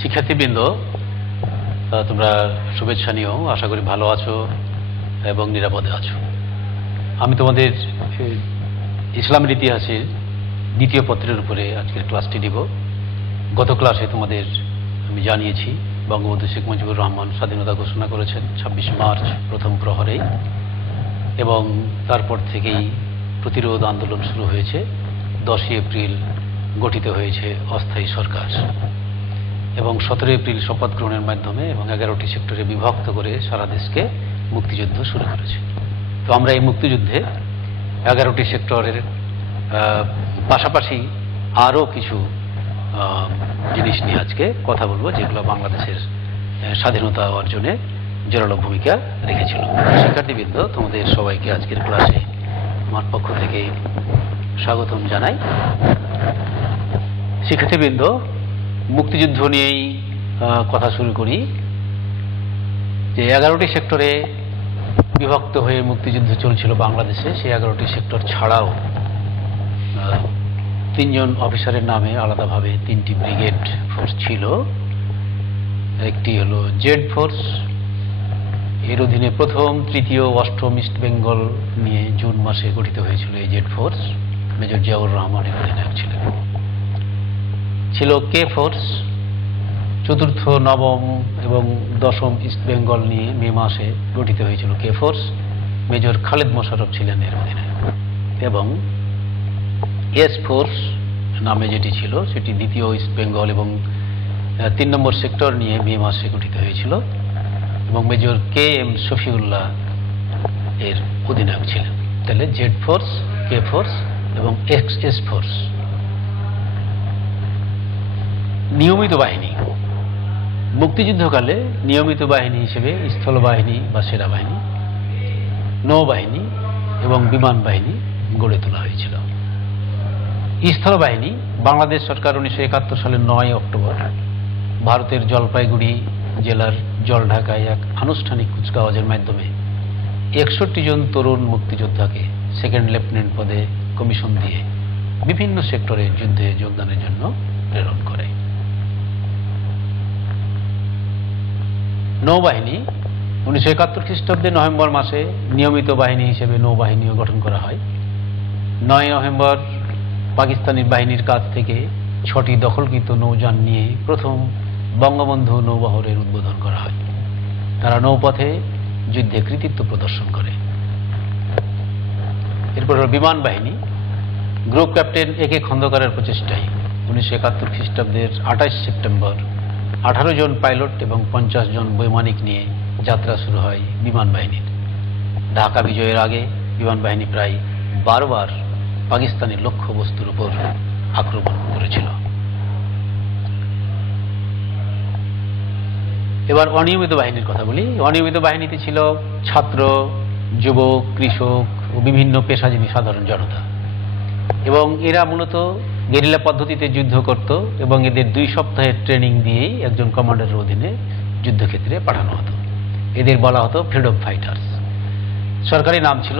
শিক্ষার্থীবৃন্দ, তোমরা শুভেচ্ছা নিও। আশা করি ভালো আছো এবং নিরাপদে আছো। আমি তোমাদের ইসলামের ইতিহাসের দ্বিতীয় পত্রের উপরে আজকের ক্লাসটি দিব। গত ক্লাসে তোমাদের আমি জানিয়েছি বঙ্গবন্ধু শেখ মুজিবুর রহমান স্বাধীনতা ঘোষণা করেছেন 26 মার্চ প্রথম প্রহরেই, এবং তারপর থেকেই প্রতিরোধ আন্দোলন শুরু হয়েছে। 10 এপ্রিল গঠিত হয়েছে অস্থায়ী সরকার এবং 17 এপ্রিল শপথ গ্রহণের মাধ্যমে এবং 11টি সেক্টরে বিভক্ত করে সারা দেশকে মুক্তিযুদ্ধ শুরু করেছে। তো আমরা এই মুক্তিযুদ্ধে 11টি সেক্টরের পাশাপাশি আরও কিছু জিনিস নিয়ে আজকে কথা বলবো, যেগুলো বাংলাদেশের স্বাধীনতা অর্জনে জোরালো ভূমিকা রেখেছিল। শিক্ষার্থীবৃন্দ, তোমাদের সবাইকে আজকের ক্লাসে আমার পক্ষ থেকে স্বাগতম জানাই। শিক্ষার্থীবৃন্দ, মুক্তিযুদ্ধ নিয়েই কথা শুরু করি। যে 11টি সেক্টরে বিভক্ত হয়ে মুক্তিযুদ্ধ চলছিল বাংলাদেশে, সেই 11টি সেক্টর ছাড়াও 3 জন অফিসারের নামে আলাদাভাবে 3টি ব্রিগেড ফোর্স ছিল। একটি হলো জেড ফোর্স, এর অধীনে প্রথম, তৃতীয়, অষ্টম ইস্ট বেঙ্গল নিয়ে জুন মাসে গঠিত হয়েছিল এই জেড ফোর্স। মেজর জিয়াউর রহমানের অধিনায়ক ছিলেন। ছিল কে ফোর্স, চতুর্থ, নবম এবং 10ম ইস্ট বেঙ্গল নিয়ে মে মাসে গঠিত হয়েছিল K force. Major Khaled Mosharraf ছিলেন এর অধিনায়ক। এবং এস ফোর্স নামে যেটি ছিল, সেটি দ্বিতীয় ইস্ট বেঙ্গল এবং 3 নম্বর সেক্টর নিয়ে মে মাসে গঠিত হয়েছিল এবং মেজর কে এম শফিউল্লাহ এর অধিনায়ক ছিলেন। তাহলে জেড ফোর্স, কে ফোর্স এবং এস ফোর্স। নিয়মিত বাহিনী, মুক্তিযুদ্ধকালে নিয়মিত বাহিনী হিসেবে স্থলবাহিনী বা সেনাবাহিনী, নৌবাহিনী এবং বিমান বাহিনী গড়ে তোলা হয়েছিল। স্থলবাহিনী বাংলাদেশ সরকার 1971 সালের 9 অক্টোবর ভারতের জলপাইগুড়ি জেলার জলঢাকায় এক আনুষ্ঠানিক কুচকাওয়াজের মাধ্যমে 61 জন তরুণ মুক্তিযোদ্ধাকে সেকেন্ড লেফটেন্যান্ট পদে কমিশন দিয়ে বিভিন্ন সেক্টরে যুদ্ধে যোগদানের জন্য প্রেরণ করে। নৌবাহিনী 1971 খ্রিস্টাব্দে নভেম্বর মাসে নিয়মিত বাহিনী হিসেবে নৌবাহিনীও গঠন করা হয়। 9 নভেম্বর পাকিস্তানি বাহিনীর কাছ থেকে 6টি দখলকৃত নৌযান নিয়ে প্রথম বঙ্গবন্ধু নৌবহরের উদ্বোধন করা হয়। তারা নৌপথে যুদ্ধে কৃতিত্ব প্রদর্শন করে। এরপর বিমান বাহিনী, গ্রুপ ক্যাপ্টেন এ কে খন্দকারের প্রচেষ্টায় 1971 খ্রিস্টাব্দের 28 সেপ্টেম্বর 18 জন পাইলট এবং 50 জন বৈমানিক নিয়ে যাত্রা শুরু হয় বিমান বাহিনীর। ঢাকা বিজয়ের আগে বিমান বাহিনী প্রায় 12 বার পাকিস্তানের লক্ষ্যবস্তুর উপর আক্রমণ করেছিল। এবার অনিয়মিত বাহিনীর কথা বলি। অনিয়মিত বাহিনীতে ছিল ছাত্র, যুবক, কৃষক ও বিভিন্ন পেশাজীবী সাধারণ জনতা, এবং এরা মূলত গেরিলা পদ্ধতিতে যুদ্ধ করত এবং এদের 2 সপ্তাহের ট্রেনিং দিয়েই একজন কমান্ডারের অধীনে যুদ্ধক্ষেত্রে পাঠানো হতো। এদের বলা হতো ফ্রিডম ফাইটার্স। সরকারি নাম ছিল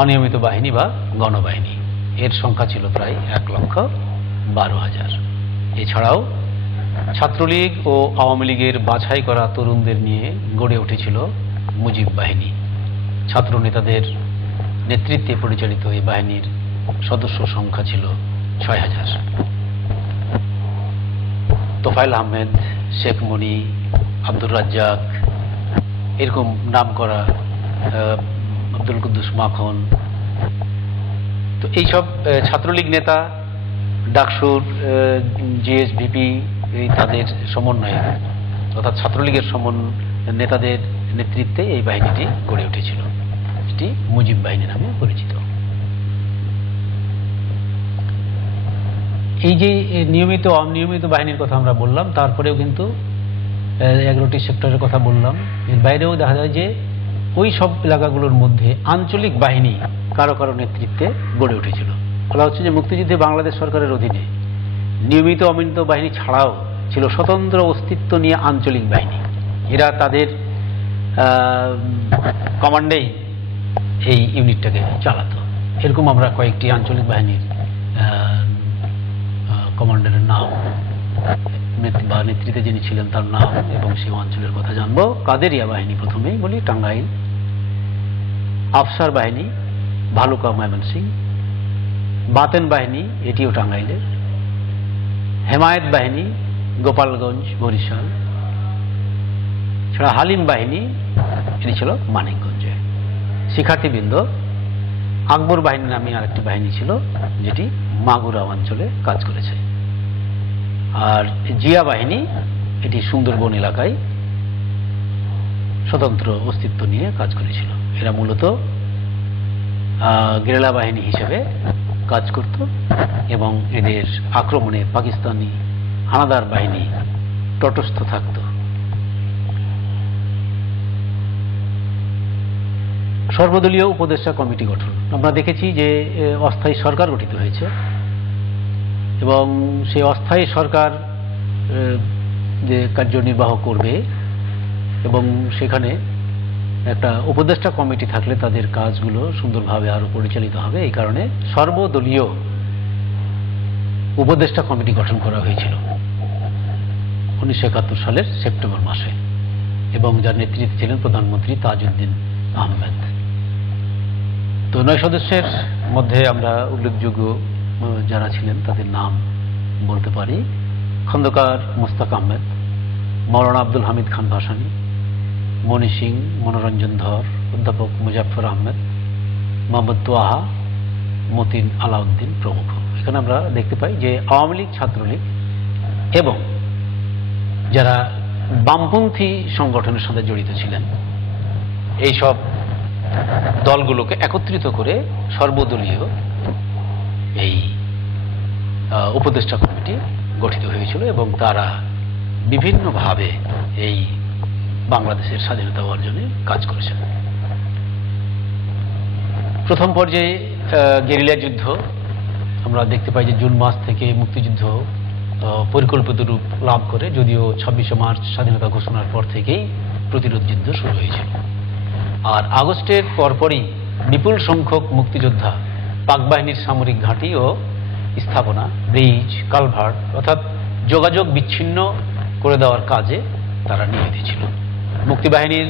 অনিয়মিত বাহিনী বা গণবাহিনী। এর সংখ্যা ছিল প্রায় 1,12,000। এছাড়াও ছাত্রলীগ ও আওয়ামী লীগের বাছাই করা তরুণদের নিয়ে গড়ে উঠেছিল মুজিব বাহিনী। ছাত্র নেতাদের নেতৃত্বে পরিচালিত এই বাহিনীর সদস্য সংখ্যা ছিল 6,000। তোফায়েল আহমেদ, শেখ মনি, আব্দুর রাজ্জাক, এরকম নাম করা, আব্দুল কুদ্দুস মাখন, তো এইসব ছাত্রলীগ নেতা, ডাকসুর জিএসভিপি, তাদের সমন্বয়ে অর্থাৎ ছাত্রলীগের নেতাদের নেতৃত্বে এই বাহিনীটি গড়ে উঠেছিল। এটি মুজিব বাহিনী নামে পরিচিত। এই যে নিয়মিত অনিয়মিত বাহিনীর কথা আমরা বললাম, তারপরেও কিন্তু 11টি সেক্টরের কথা বললাম। এর বাইরেও দেখা যায় যে ওই সব এলাকাগুলোর মধ্যে আঞ্চলিক বাহিনী কারো কারো নেতৃত্বে গড়ে উঠেছিল। বলা হচ্ছে যে মুক্তিযুদ্ধে বাংলাদেশ সরকারের অধীনে নিয়মিত অনিয়মিত বাহিনী ছাড়াও ছিল স্বতন্ত্র অস্তিত্ব নিয়ে আঞ্চলিক বাহিনী। এরা তাদের কমান্ডেই এই ইউনিটটাকে চালাতো। এরকম আমরা কয়েকটি আঞ্চলিক বাহিনীর কমান্ডারের নাম বা নেতৃত্বে যিনি ছিলেন তার নাম এবং সেই অঞ্চলের কথা জানবো। কাদেরিয়া বাহিনী প্রথমেই বলি, টাঙ্গাইল। আফসার বাহিনী ভালুকা, ময়মনসিংহ। বাতেন বাহিনী এটিও টাঙ্গাইলের। হেমায়েত বাহিনী গোপালগঞ্জ, বরিশাল। ছাড়া হালিম বাহিনী এটি ছিল মানিকগঞ্জে। শিক্ষার্থীবৃন্দ, আকবর বাহিনী নামে আরেকটি বাহিনী ছিল যেটি মাগুরা অঞ্চলে কাজ করেছে। আর জিয়া বাহিনী এটি সুন্দরবন এলাকায় স্বতন্ত্র অস্তিত্ব নিয়ে কাজ করেছিল। এরা মূলত গেরিলা বাহিনী হিসেবে কাজ করত এবং এদের আক্রমণে পাকিস্তানি হানাদার বাহিনী তটস্থ থাকত। সর্বদলীয় উপদেষ্টা কমিটি গঠন। আমরা দেখেছি যে অস্থায়ী সরকার গঠিত হয়েছে এবং সেই অস্থায়ী সরকার যে কার্যনির্বাহ করবে এবং সেখানে একটা উপদেষ্টা কমিটি থাকলে তাদের কাজগুলো সুন্দরভাবে আরো পরিচালিত হবে। এই কারণে সর্বদলীয় উপদেষ্টা কমিটি গঠন করা হয়েছিল 1971 সালের সেপ্টেম্বর মাসে এবং যার নেতৃত্বে ছিলেন প্রধানমন্ত্রী তাজউদ্দিন আহমেদ। তো 9 সদস্যের মধ্যে আমরা উল্লেখযোগ্য যারা ছিলেন তাদের নাম বলতে পারি। খন্দকার মোস্তাক আহমেদ, মৌলানা আব্দুল হামিদ খান ভাসানী, মণি সিং, মনোরঞ্জন ধর, অধ্যাপক মুজাফফর আহমেদ, মোহাম্মদ তোয়াহা, মতিন আলাউদ্দিন প্রমুখ। এখানে আমরা দেখতে পাই যে আওয়ামী লীগ, ছাত্রলীগ এবং যারা বামপন্থী সংগঠনের সাথে জড়িত ছিলেন এইসব দলগুলোকে একত্রিত করে সর্বদলীয় এই উপদেষ্টা কমিটি গঠিত হয়েছিল এবং তারা বিভিন্নভাবে এই বাংলাদেশের স্বাধীনতা অর্জনে কাজ করেছেন। প্রথম পর্যায়ে গেরিলা যুদ্ধ আমরা দেখতে পাই যে জুন মাস থেকে মুক্তিযুদ্ধ পরিকল্পিত রূপ লাভ করে, যদিও 26শে মার্চ স্বাধীনতা ঘোষণার পর থেকেই প্রতিরোধ যুদ্ধ শুরু হয়েছিল। আর আগস্টের পরপরই বিপুল সংখ্যক মুক্তিযোদ্ধা পাক বাহিনীর সামরিক ঘাঁটি ও স্থাপনা, ব্রিজ, কালভার্ট অর্থাৎ যোগাযোগ বিচ্ছিন্ন করে দেওয়ার কাজে তারা নিয়োজিত ছিল। মুক্তিবাহিনীর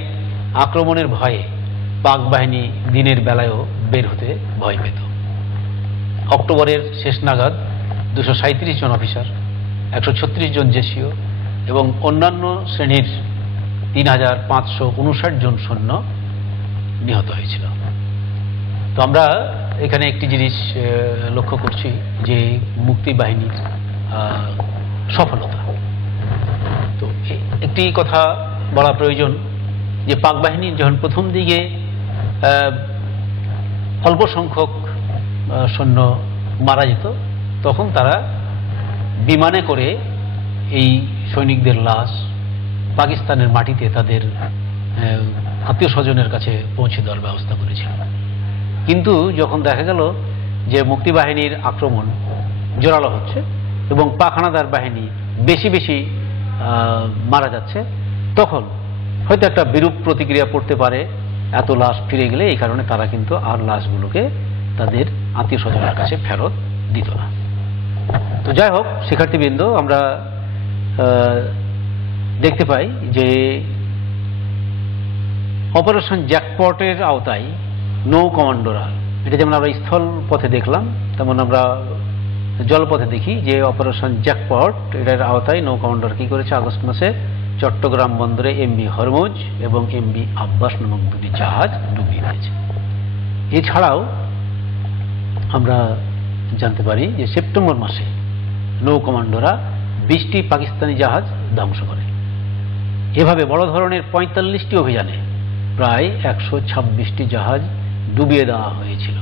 আক্রমণের ভয়ে পাক বাহিনী দিনের বেলায়ও বের হতে ভয় পেত। অক্টোবরের শেষ নাগাদ 237 জন অফিসার, 136 জন জেসিও এবং অন্যান্য শ্রেণীর 3559 জন সৈন্য নিহত হয়েছিল। তো আমরা এখানে একটি জিনিস লক্ষ্য করছি যে মুক্তি বাহিনীর সফলতা। তো একটি কথা বলা প্রয়োজন যে পাক বাহিনী যখন প্রথম দিকে অল্প সংখ্যক সৈন্য মারা যেত তখন তারা বিমানে করে এই সৈনিকদের লাশ পাকিস্তানের মাটিতে তাদের আত্মীয় স্বজনের কাছে পৌঁছে দেওয়ার ব্যবস্থা করেছিল। কিন্তু যখন দেখা গেল যে মুক্তি বাহিনীর আক্রমণ জোরালো হচ্ছে এবং পাক হানাদার বাহিনী বেশি বেশি মারা যাচ্ছে, তখন হয়তো একটা বিরূপ প্রতিক্রিয়া পড়তে পারে এত লাশ ফিরে গেলে। এই কারণে তারা কিন্তু আর লাশগুলোকে তাদের আত্মীয় স্বজনের কাছে ফেরত দিত না। তো যাই হোক, শিক্ষার্থীবৃন্দ, আমরা দেখতে পাই যে অপারেশন জ্যাকপটের আওতায় নৌ কমান্ডোরা, এটা যেমন আমরা স্থল পথে দেখলাম তেমন আমরা জলপথে দেখি যে অপারেশন জ্যাকপট এটার আওতায় নৌ কমান্ডোরা কি করেছে, আগস্ট মাসে চট্টগ্রাম বন্দরে এমভি হরমুজ এবং এমভি আব্বাস নামক দুটি জাহাজ ডুবিয়ে দিয়েছে। এছাড়াও আমরা জানতে পারি যে সেপ্টেম্বর মাসে নৌ কমান্ডোরা 20টি পাকিস্তানি জাহাজ ধ্বংস করে। এভাবে বড় ধরনের 45টি অভিযানে প্রায় 126টি জাহাজ ডুবিয়ে দেওয়া হয়েছিল।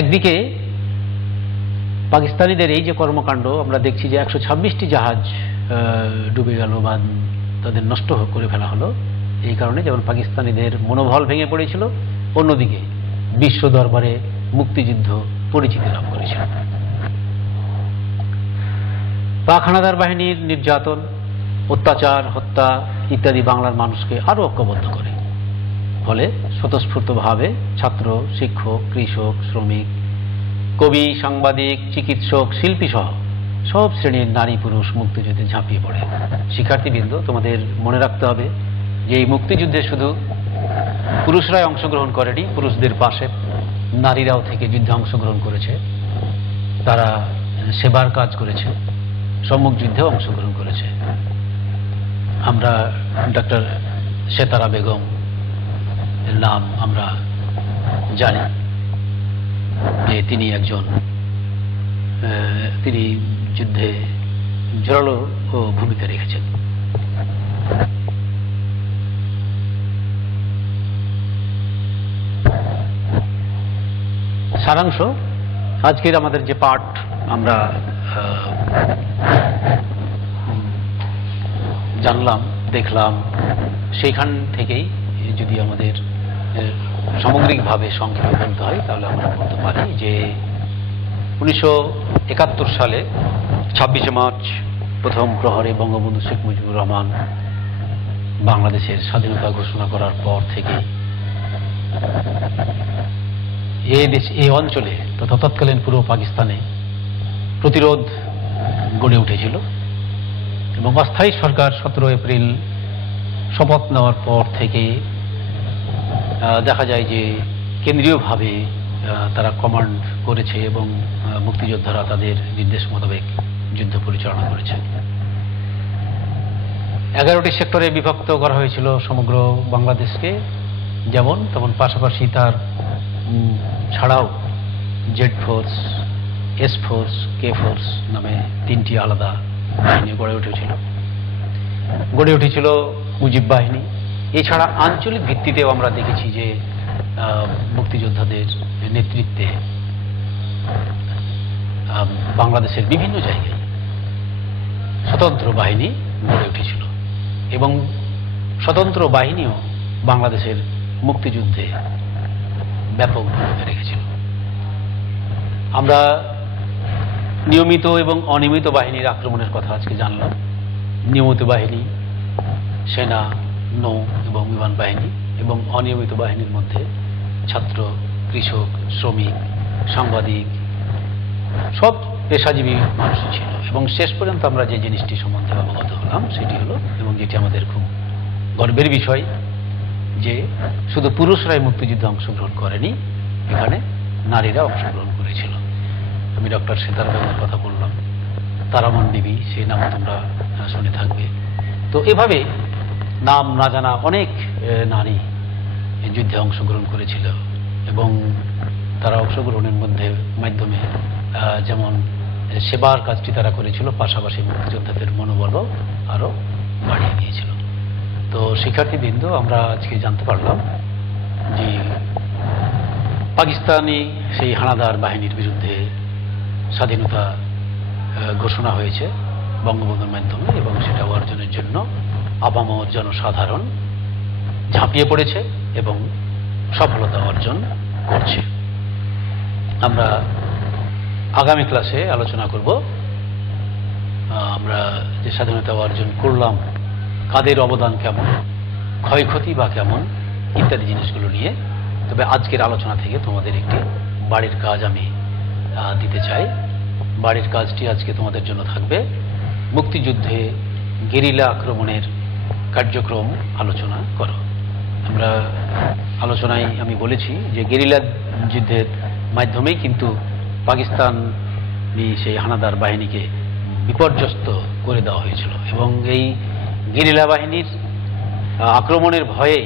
একদিকে পাকিস্তানিদের এই যে কর্মকাণ্ড আমরা দেখছি যে 126টি জাহাজ ডুবে গেল বা তাদের নষ্ট করে ফেলা হলো, এই কারণে যেমন পাকিস্তানিদের মনোবল ভেঙে পড়েছিল, অন্যদিকে বিশ্ব দরবারে মুক্তিযুদ্ধ পরিচিতি লাভ করেছিল। পাক হানাদার বাহিনীর নির্যাতন, অত্যাচার, হত্যা ইত্যাদি বাংলার মানুষকে আরো ঐক্যবদ্ধ করে। ফলে স্বতঃস্ফূর্তভাবে ছাত্র, শিক্ষক, কৃষক, শ্রমিক, কবি, সাংবাদিক, চিকিৎসক, শিল্পী সহ সব শ্রেণীর নারী পুরুষ মুক্তিযুদ্ধে ঝাঁপিয়ে পড়ে। শিক্ষার্থীবৃন্দ, তোমাদের মনে রাখতে হবে যে এই মুক্তিযুদ্ধে শুধু পুরুষরাই অংশগ্রহণ করেনি, পুরুষদের পাশে নারীরাও থেকে যুদ্ধে অংশগ্রহণ করেছে। তারা সেবার কাজ করেছে, সম্মুখ যুদ্ধে অংশগ্রহণ করেছে। আমরা ডক্টর সেতারা বেগম এর নাম আমরা জানি যে তিনি একজন তিনি যুদ্ধে জোরালো ভূমিকা রেখেছেন। সারাংশ, আজকের আমাদের যে পাঠ আমরা জানলাম, দেখলাম, সেইখান থেকেই যদি আমাদের সামগ্রিকভাবে সংক্ষেপে বলতে হয় তাহলে আমরা বলতে পারি যে 1971 সালে 26শে মার্চ প্রথম প্রহরে বঙ্গবন্ধু শেখ মুজিবুর রহমান বাংলাদেশের স্বাধীনতা ঘোষণা করার পর থেকে এই অঞ্চলে তথা তৎকালীন পুরো পাকিস্তানে প্রতিরোধ গড়ে উঠেছিল এবং অস্থায়ী সরকার 17 এপ্রিল শপথ নেওয়ার পর থেকে দেখা যায় যে কেন্দ্রীয়ভাবে তারা কমান্ড করেছে এবং মুক্তিযোদ্ধারা তাদের নির্দেশ মোতাবেক যুদ্ধ পরিচালনা করেছে। 11টি সেক্টরে বিভক্ত করা হয়েছিল সমগ্র বাংলাদেশকে, যেমন তেমন পাশাপাশি তার ছাড়াও Z force, S force, K force নামে 3টি আলাদা বাহিনী গড়ে উঠেছিল মুজিব বাহিনী। এছাড়া আঞ্চলিক ভিত্তিতেও আমরা দেখেছি যে মুক্তিযোদ্ধাদের নেতৃত্বে বাংলাদেশের বিভিন্ন জায়গায় স্বতন্ত্র বাহিনী গড়ে উঠেছিল এবং স্বতন্ত্র বাহিনীও বাংলাদেশের মুক্তিযুদ্ধে ব্যাপক ভূমিকা রেখেছিল। আমরা নিয়মিত এবং অনিয়মিত বাহিনীর আক্রমণের কথা আজকে জানলাম। নিয়মিত বাহিনী সেনা, নৌ এবং বিমান বাহিনী, এবং অনিয়মিত বাহিনীর মধ্যে ছাত্র, কৃষক, শ্রমিক, সাংবাদিক, সব পেশাজীবী মানুষই ছিল। এবং শেষ পর্যন্ত আমরা যে জিনিসটি সম্বন্ধে অবগত হলাম সেটি হলো, এবং যেটি আমাদের খুব গর্বের বিষয়, যে শুধু পুরুষরাই মুক্তিযুদ্ধে অংশগ্রহণ করেনি, এখানে নারীরা অংশগ্রহণ করেছিল। আমি ডক্টর সেতারা বেগমের কথা বললাম, তারামন বিবি, সেই নাম তোমরা শুনে থাকবে। তো এভাবে নাম না জানা অনেক নারী যুদ্ধে অংশগ্রহণ করেছিল এবং তারা অংশগ্রহণের মাধ্যমে যেমন সেবার কাজটি তারা করেছিল, পাশাপাশি মুক্তিযোদ্ধাদের মনোবলও আরো বাড়িয়ে দিয়েছিল। তো শিক্ষার্থীবৃন্দ, আমরা আজকে জানতে পারলাম যে পাকিস্তানি সেই হানাদার বাহিনীর বিরুদ্ধে স্বাধীনতা ঘোষণা হয়েছে বঙ্গবন্ধুর মাধ্যমে, এবং সেটা অর্জনের জন্য আপামর জনসাধারণ ঝাঁপিয়ে পড়েছে এবং সফলতা অর্জন করছে। আমরা আগামী ক্লাসে আলোচনা করব আমরা যে স্বাধীনতা অর্জন করলাম, কাদের অবদান কেমন, ক্ষয়ক্ষতি বা কেমন, ইত্যাদি জিনিসগুলো নিয়ে। তবে আজকের আলোচনা থেকে তোমাদের একটি বাড়ির কাজ আমি দিতে চাই। বাড়ির কাজটি আজকে তোমাদের জন্য থাকবে মুক্তিযুদ্ধে গেরিলা আক্রমণের কার্যক্রম আলোচনা করো। আমরা আলোচনায় আমি বলেছি যে গেরিলা যুদ্ধের মাধ্যমেই কিন্তু পাকিস্তানি সেই হানাদার বাহিনীকে বিপর্যস্ত করে দেওয়া হয়েছিল, এবং এই গেরিলা বাহিনীর আক্রমণের ভয়ে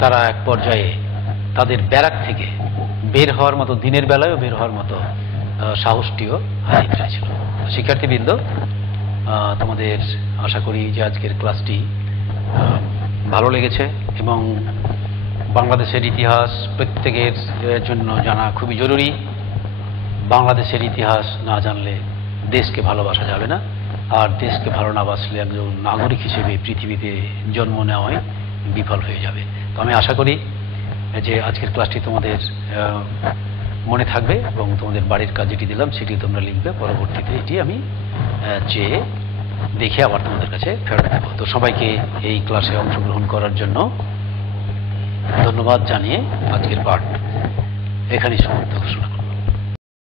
তারা এক পর্যায়ে তাদের ব্যারাক থেকে বের হওয়ার মতো, দিনের বেলায়ও বের হওয়ার মতো সাহসটিও হারিয়ে ফেলেছিল। শিক্ষার্থীবৃন্দ, তোমাদের আশা করি যে আজকের ক্লাসটি ভালো লেগেছে, এবং বাংলাদেশের ইতিহাস প্রত্যেকের জন্য জানা খুবই জরুরি। বাংলাদেশের ইতিহাস না জানলে দেশকে ভালোবাসা যাবে না, আর দেশকে ভালো না বাসলে একজন নাগরিক হিসেবে পৃথিবীতে জন্ম নেওয়ায় বিফল হয়ে যাবে। তো আমি আশা করি যে আজকের ক্লাসটি তোমাদের মনে থাকবে, এবং তোমাদের বাড়ির কাজ যেটি দিলাম সেটি তোমরা লিখবে। পরবর্তীতে এটি আমি চেয়ে দেখে আবার তোমাদের কাছে ফেরত দেব। তো সবাইকে এই ক্লাসে অংশগ্রহণ করার জন্য ধন্যবাদ জানিয়ে আজকের পাঠ এখানেই সমাপ্ত ঘোষণা